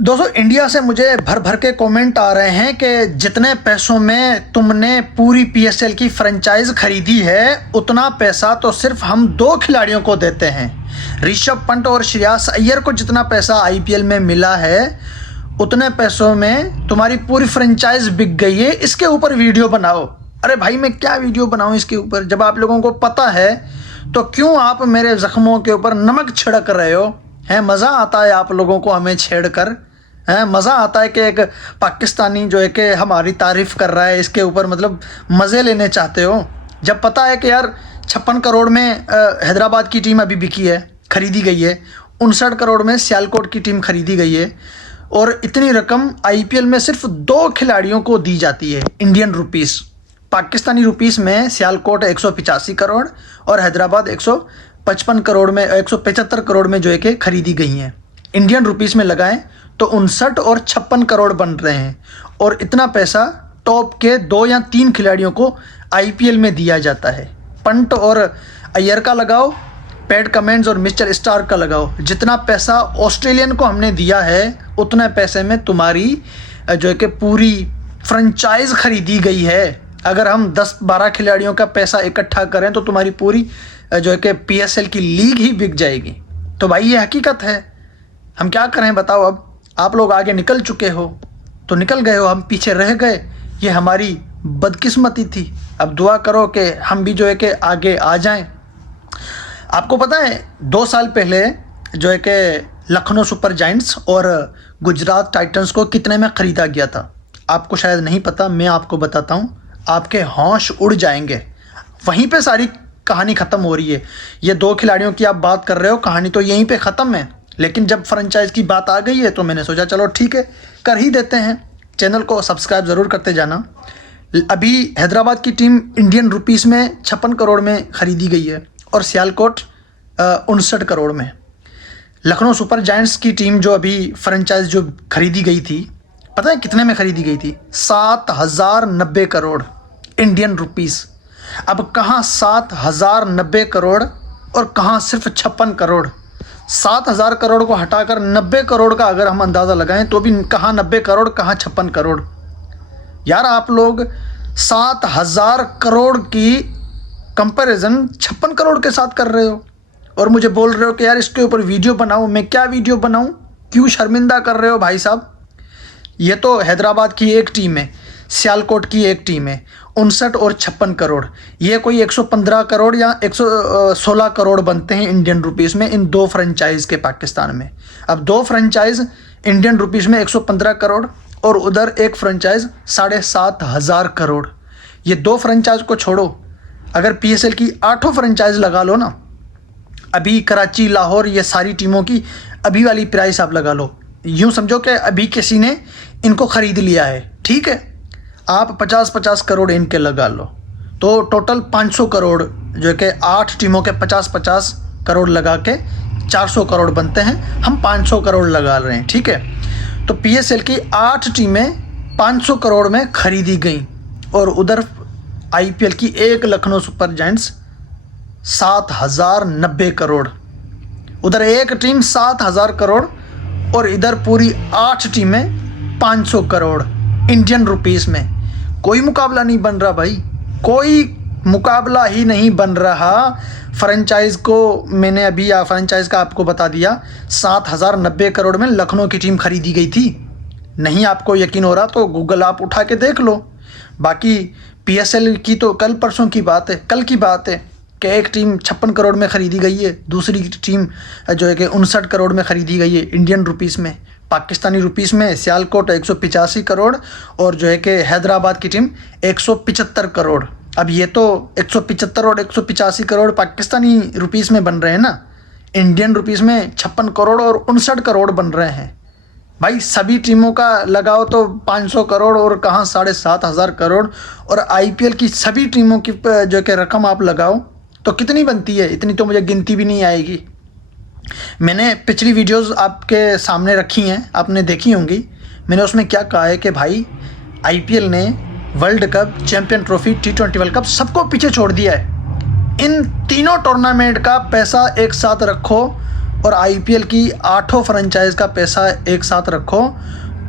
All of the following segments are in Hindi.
दोस्तों इंडिया से मुझे भर भर के कमेंट आ रहे हैं कि जितने पैसों में तुमने पूरी पीएसएल की फ्रेंचाइज खरीदी है उतना पैसा तो सिर्फ हम दो खिलाड़ियों को देते हैं। ऋषभ पंत और श्रेयस अय्यर को जितना पैसा आईपीएल में मिला है उतने पैसों में तुम्हारी पूरी फ्रेंचाइज बिक गई है। इसके ऊपर वीडियो बनाओ। अरे भाई मैं क्या वीडियो बनाऊं इसके ऊपर, जब आप लोगों को पता है तो क्यों आप मेरे जख्मों के ऊपर नमक छिड़क रहे हो? हैं मज़ा आता है आप लोगों को हमें छेड़ कर? हैं मज़ा आता है कि एक पाकिस्तानी जो है कि हमारी तारीफ़ कर रहा है, इसके ऊपर मतलब मज़े लेने चाहते हो? जब पता है कि यार 56 करोड़ में हैदराबाद की टीम अभी बिकी है, खरीदी गई है, 59 करोड़ में सियालकोट की टीम खरीदी गई है और इतनी रकम आईपीएल में सिर्फ दो खिलाड़ियों को दी जाती है इंडियन रुपीस। पाकिस्तानी रुपीस में सियालकोट 185 करोड़ और हैदराबाद 155 करोड़ में 175 करोड़ में जो है कि खरीदी गई हैं। इंडियन रुपीस में लगाएं तो 59 और 56 करोड़ बन रहे हैं और इतना पैसा टॉप के 2 या 3 खिलाड़ियों को आईपीएल में दिया जाता है। पंत और अय्यर का लगाओ, पैट कमेंस और मिस्टर स्टार्क का लगाओ। जितना पैसा ऑस्ट्रेलियन को हमने दिया है उतने पैसे में तुम्हारी जो है कि पूरी फ्रेंचाइज खरीदी गई है। अगर हम 10-12 खिलाड़ियों का पैसा इकट्ठा करें तो तुम्हारी पूरी जो है कि पीएसएल की लीग ही बिक जाएगी। तो भाई ये हकीकत है, हम क्या करें बताओ? अब आप लोग आगे निकल चुके हो तो निकल गए हो, हम पीछे रह गए, ये हमारी बदकिस्मती थी। अब दुआ करो कि हम भी जो है कि आगे आ जाएं। आपको पता है 2 साल पहले जो है कि लखनऊ सुपर जायंट्स और गुजरात टाइटंस को कितने में ख़रीदा गया था? आपको शायद नहीं पता, मैं आपको बताता हूँ, आपके होश उड़ जाएंगे। वहीं पे सारी कहानी ख़त्म हो रही है। ये 2 खिलाड़ियों की आप बात कर रहे हो, कहानी तो यहीं पे ख़त्म है। लेकिन जब फ्रेंचाइज की बात आ गई है तो मैंने सोचा चलो ठीक है कर ही देते हैं। चैनल को सब्सक्राइब ज़रूर करते जाना। अभी हैदराबाद की टीम इंडियन रुपीस में 56 करोड़ में ख़रीदी गई है और सियालकोट 59 करोड़ में। लखनऊ सुपर जायंट्स की टीम जो अभी फ्रेंचाइज जो खरीदी गई थी, पता है कितने में खरीदी गई थी? 7090 करोड़ इंडियन रुपीस। अब कहाँ 7090 करोड़ और कहाँ सिर्फ 56 करोड़। 7000 करोड़ को हटाकर 90 करोड़ का अगर हम अंदाज़ा लगाएं तो भी कहाँ 90 करोड़ कहाँ 56 करोड़। यार आप लोग 7000 करोड़ की कंपैरिजन 56 करोड़ के साथ कर रहे हो और मुझे बोल रहे हो कि यार इसके ऊपर वीडियो बनाऊं। मैं क्या वीडियो बनाऊं? क्यों शर्मिंदा कर रहे हो भाई साहब? ये तो हैदराबाद की एक टीम है, सियालकोट की एक टीम है, 59 और 56 करोड़। ये कोई 115 करोड़ या 116 करोड़ बनते हैं इंडियन रुपीस में इन 2 फ्रेंचाइज के पाकिस्तान में। अब 2 फ्रेंचाइज इंडियन रुपीस में 115 करोड़ और उधर एक फ्रेंचाइज 7500 करोड़। ये 2 फ्रेंचाइज को छोड़ो, अगर पीएसएल की 8 फ्रेंचाइज लगा लो ना, अभी कराची, लाहौर, ये सारी टीमों की अभी वाली प्राइस आप लगा लो। यूँ समझो कि अभी किसी ने इनको ख़रीद लिया है, ठीक है, आप 50-50 करोड़ इनके लगा लो तो टोटल 500 करोड़ जो है कि 8 टीमों के 50-50 करोड़ लगा के 400 करोड़ बनते हैं। हम 500 करोड़ लगा रहे हैं, ठीक है। तो पीएसएल की 8 टीमें 500 करोड़ में खरीदी गई और उधर आईपीएल की एक लखनऊ सुपर जायंट्स 7090 करोड़। उधर एक टीम 7000 करोड़ और इधर पूरी 8 टीमें 500 करोड़ इंडियन रुपीस में। कोई मुकाबला नहीं बन रहा भाई, कोई मुकाबला ही नहीं बन रहा। फ्रेंचाइज को मैंने अभी फ्रेंचाइज का आपको बता दिया, 7090 करोड़ में लखनऊ की टीम खरीदी गई थी। नहीं आपको यकीन हो रहा तो गूगल आप उठा के देख लो। बाकी पीएसएल की तो कल परसों की बात है, कल की बात है कि एक टीम 56 करोड़ में ख़रीदी गई है, दूसरी टीम जो है कि 59 करोड़ में ख़रीदी गई है इंडियन रुपीस में। पाकिस्तानी रुपीस में सियालकोट 185 करोड़ और जो है कि हैदराबाद की टीम 175 करोड़। अब ये तो 175 और 185 करोड़ पाकिस्तानी रुपीस में बन रहे हैं ना, इंडियन रुपीस में 56 करोड़ और 59 करोड़ बन रहे हैं। भाई सभी टीमों का लगाओ तो 500 करोड़ और कहाँ 7500 करोड़ और आईपीएल की सभी टीमों की जो कि रकम आप लगाओ तो कितनी बनती है? इतनी तो मुझे गिनती भी नहीं आएगी। मैंने पिछली वीडियोस आपके सामने रखी हैं, आपने देखी होंगी। मैंने उसमें क्या कहा है कि भाई आईपीएल ने world cup, champion trophy, T20 world cup सबको पीछे छोड़ दिया है। इन तीनों टूर्नामेंट का पैसा एक साथ रखो और आईपीएल की 8 फ्रेंचाइज का पैसा एक साथ रखो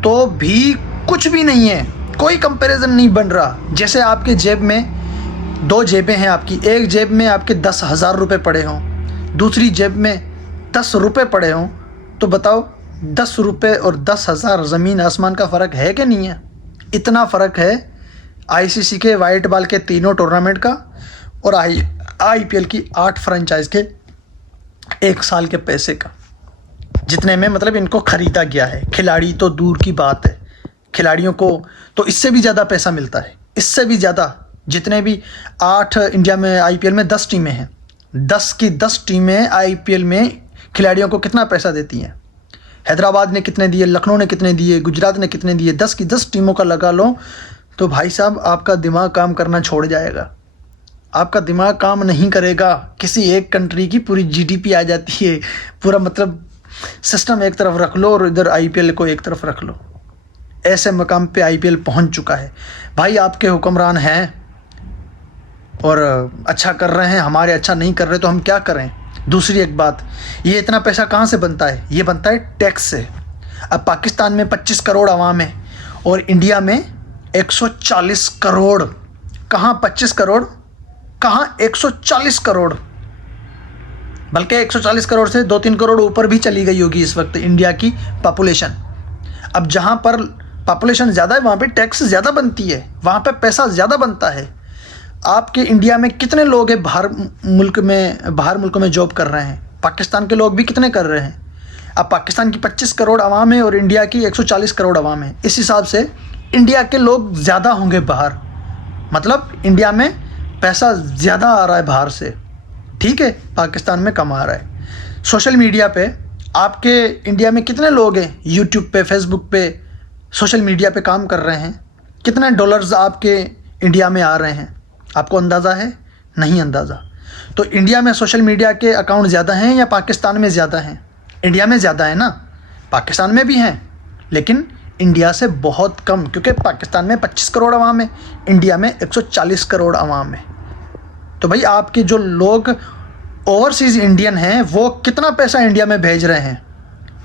तो भी कुछ भी नहीं है, कोई कंपैरिजन नहीं बन रहा। जैसे आपके जेब में 2 जेबें हैं आपकी, एक जेब में आपके 10,000 रुपये पड़े हों, दूसरी जेब में 10 रुपये पड़े हों, तो बताओ 10 रुपये और 10,000 ज़मीन आसमान का फ़र्क है कि नहीं है? इतना फ़र्क है आईसीसी के वाइट बॉल के 3 टूर्नामेंट का और आईपीएल की 8 फ्रेंचाइज के 1 साल के पैसे का, जितने में मतलब इनको ख़रीदा गया है। खिलाड़ी तो दूर की बात है, खिलाड़ियों को तो इससे भी ज़्यादा पैसा मिलता है, इससे भी ज़्यादा। जितने भी 8 इंडिया में आईपीएल में 10 टीमें हैं, 10 की 10 टीमें आईपीएल में खिलाड़ियों को कितना पैसा देती हैं? हैदराबाद ने कितने दिए, लखनऊ ने कितने दिए, गुजरात ने कितने दिए? 10 की 10 टीमों का लगा लो तो भाई साहब आपका दिमाग काम करना छोड़ जाएगा, आपका दिमाग काम नहीं करेगा। किसी एक कंट्री की पूरी जीडीपी आ जाती है, पूरा मतलब सिस्टम एक तरफ रख लो और इधर आईपीएल को एक तरफ रख लो। ऐसे मकाम पे आईपीएल पहुंच चुका है। भाई आपके हुक्मरान हैं और अच्छा कर रहे हैं, हमारे अच्छा नहीं कर रहे तो हम क्या करें? दूसरी एक बात, ये इतना पैसा कहाँ से बनता है? ये बनता है टैक्स से। अब पाकिस्तान में 25 करोड़ आवाम है और इंडिया में 140 करोड़। कहाँ 25 करोड़, कहाँ 140 करोड़, बल्कि 140 करोड़ से 2-3 करोड़ ऊपर भी चली गई होगी इस वक्त इंडिया की पॉपुलेशन। अब जहाँ पर पॉपुलेशन ज़्यादा है वहाँ पे टैक्स ज़्यादा बनती है, वहाँ पे पैसा ज़्यादा बनता है। आपके इंडिया में कितने लोग हैं बाहर मुल्क में जॉब कर रहे हैं? पाकिस्तान के लोग भी कितने कर रहे हैं? अब पाकिस्तान की 25 करोड़ आवाम है और इंडिया की 140 करोड़ आवाम है। इस हिसाब से इंडिया के लोग ज़्यादा होंगे बाहर, मतलब इंडिया में पैसा ज़्यादा आ रहा है बाहर से, ठीक है, पाकिस्तान में कम आ रहा है। सोशल मीडिया पे आपके इंडिया में कितने लोग हैं यूट्यूब पे, फेसबुक पे, सोशल मीडिया पे काम कर रहे हैं? कितने डॉलर्स आपके इंडिया में आ रहे हैं? आपको अंदाज़ा है? नहीं अंदाज़ा। तो इंडिया में सोशल मीडिया के अकाउंट ज़्यादा हैं या पाकिस्तान में ज़्यादा हैं? इंडिया में ज़्यादा है ना, पाकिस्तान में भी हैं लेकिन इंडिया से बहुत कम, क्योंकि पाकिस्तान में 25 करोड़ आवाम है, इंडिया में 140 करोड़ आवाम है। तो भाई आपके जो लोग ओवरसीज़ इंडियन हैं वो कितना पैसा इंडिया में भेज रहे हैं?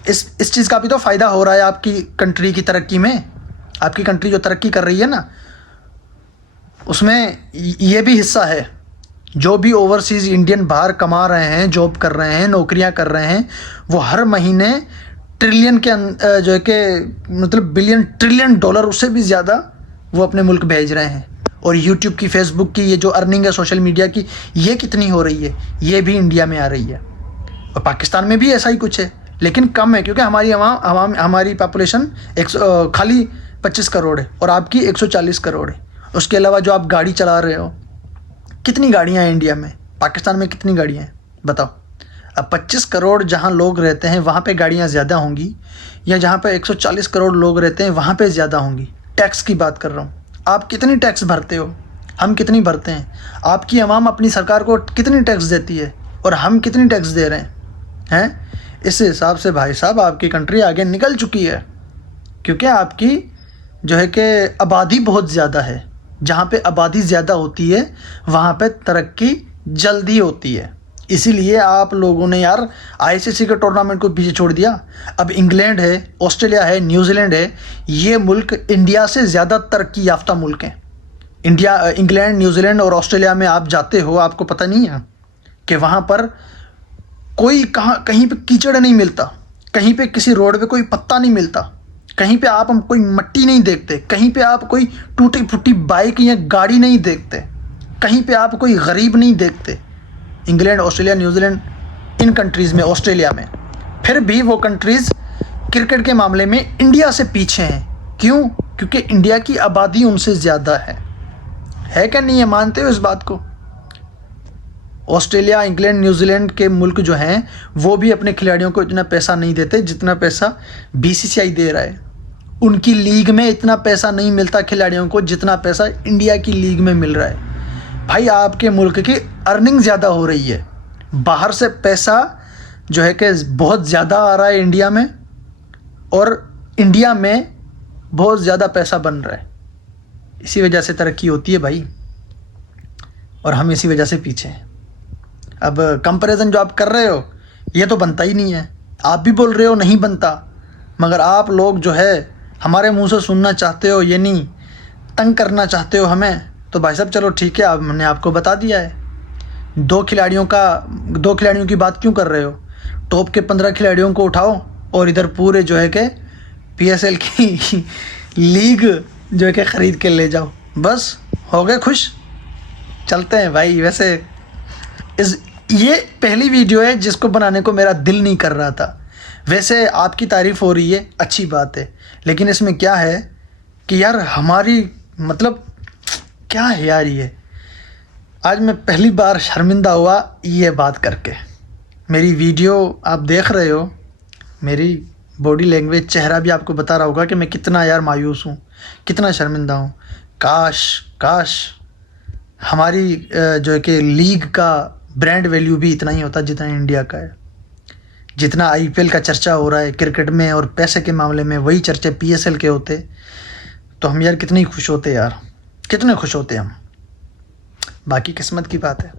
इस चीज़ का भी तो फ़ायदा हो रहा है आपकी कंट्री की तरक्की में। आपकी कंट्री जो तरक्की कर रही है ना, उसमें ये भी हिस्सा है। जो भी ओवरसीज़ इंडियन बाहर कमा रहे हैं, जॉब कर रहे हैं, नौकरियां कर रहे हैं, वो हर महीने ट्रिलियन के जो है कि मतलब बिलियन ट्रिलियन डॉलर उससे भी ज़्यादा वो अपने मुल्क भेज रहे हैं। और यूट्यूब की, फेसबुक की ये जो अर्निंग है सोशल मीडिया की, ये कितनी हो रही है? ये भी इंडिया में आ रही है। और पाकिस्तान में भी ऐसा ही कुछ है लेकिन कम है, क्योंकि हमारी पॉपुलेशन खाली 25 करोड़ है और आपकी 140 करोड़ है। उसके अलावा जो आप गाड़ी चला रहे हो, कितनी गाड़ियाँ हैं इंडिया में? पाकिस्तान में कितनी गाड़ियाँ हैं बताओ? अब 25 करोड़ जहाँ लोग रहते हैं वहाँ पे गाड़ियाँ ज़्यादा होंगी या जहाँ पे 140 करोड़ लोग रहते हैं वहाँ पे ज़्यादा होंगी? टैक्स की बात कर रहा हूँ। आप कितनी टैक्स भरते हो? हम कितनी भरते हैं? आपकी आवाम अपनी सरकार को कितनी टैक्स देती है और हम कितनी टैक्स दे रहे हैं? इस हिसाब से भाई साहब आपकी कंट्री आगे निकल चुकी है, क्योंकि आपकी जो है कि आबादी बहुत ज़्यादा है। जहाँ पे आबादी ज़्यादा होती है वहाँ पे तरक्की जल्दी होती है। इसीलिए आप लोगों ने यार आईसीसी के टूर्नामेंट को पीछे छोड़ दिया। अब इंग्लैंड है, ऑस्ट्रेलिया है, न्यूजीलैंड है, ये मुल्क इंडिया से ज़्यादा तरक्की याफ्ता मुल्क हैं। इंग्लैंड, न्यूजीलैंड और ऑस्ट्रेलिया में आप जाते हो, आपको पता नहीं है कि वहाँ पर कहीं पे कीचड़ नहीं मिलता, कहीं पे किसी रोड पे कोई पत्ता नहीं मिलता, कहीं पे आप कोई मट्टी नहीं देखते, कहीं पे आप कोई टूटी फूटी बाइक या गाड़ी नहीं देखते, कहीं पे आप कोई गरीब नहीं देखते। इंग्लैंड, ऑस्ट्रेलिया, न्यूजीलैंड, इन कंट्रीज़ में, ऑस्ट्रेलिया में, फिर भी वो कंट्रीज़ क्रिकेट के मामले में इंडिया से पीछे हैं। क्यों? क्योंकि इंडिया की आबादी उनसे ज़्यादा है क्या नहीं है? मानते हो इस बात को? ऑस्ट्रेलिया, इंग्लैंड, न्यूजीलैंड के मुल्क जो हैं वो भी अपने खिलाड़ियों को इतना पैसा नहीं देते जितना पैसा बीसीसीआई दे रहा है। उनकी लीग में इतना पैसा नहीं मिलता खिलाड़ियों को जितना पैसा इंडिया की लीग में मिल रहा है। भाई आपके मुल्क की अर्निंग ज़्यादा हो रही है, बाहर से पैसा जो है कि बहुत ज़्यादा आ रहा है इंडिया में, और इंडिया में बहुत ज़्यादा पैसा बन रहा है। इसी वजह से तरक्की होती है भाई, और हम इसी वजह से पीछे हैं। अब कंपैरिजन जो आप कर रहे हो ये तो बनता ही नहीं है। आप भी बोल रहे हो नहीं बनता, मगर आप लोग जो है हमारे मुंह से सुनना चाहते हो, ये नहीं तंग करना चाहते हो हमें। तो भाई साहब चलो ठीक है, अब मैंने आपको बता दिया है। 2 खिलाड़ियों की बात क्यों कर रहे हो? टॉप के 15 खिलाड़ियों को उठाओ और इधर पूरे जो है कि PSL की लीग जो है कि ख़रीद के ले जाओ, बस हो गए खुश। चलते हैं भाई। वैसे ये पहली वीडियो है जिसको बनाने को मेरा दिल नहीं कर रहा था। वैसे आपकी तारीफ़ हो रही है, अच्छी बात है, लेकिन इसमें क्या है कि यार हमारी मतलब क्या है यार, ये आज मैं पहली बार शर्मिंदा हुआ ये बात करके। मेरी वीडियो आप देख रहे हो, मेरी बॉडी लैंग्वेज, चेहरा भी आपको बता रहा होगा कि मैं कितना यार मायूस हूँ, कितना शर्मिंदा हूँ। काश हमारी जो है कि लीग का ब्रांड वैल्यू भी इतना ही होता जितना इंडिया का है। जितना IPL का चर्चा हो रहा है क्रिकेट में और पैसे के मामले में, वही चर्चे PSL के होते तो हम यार कितने खुश होते यार, कितने खुश होते हम। बाकी किस्मत की बात है।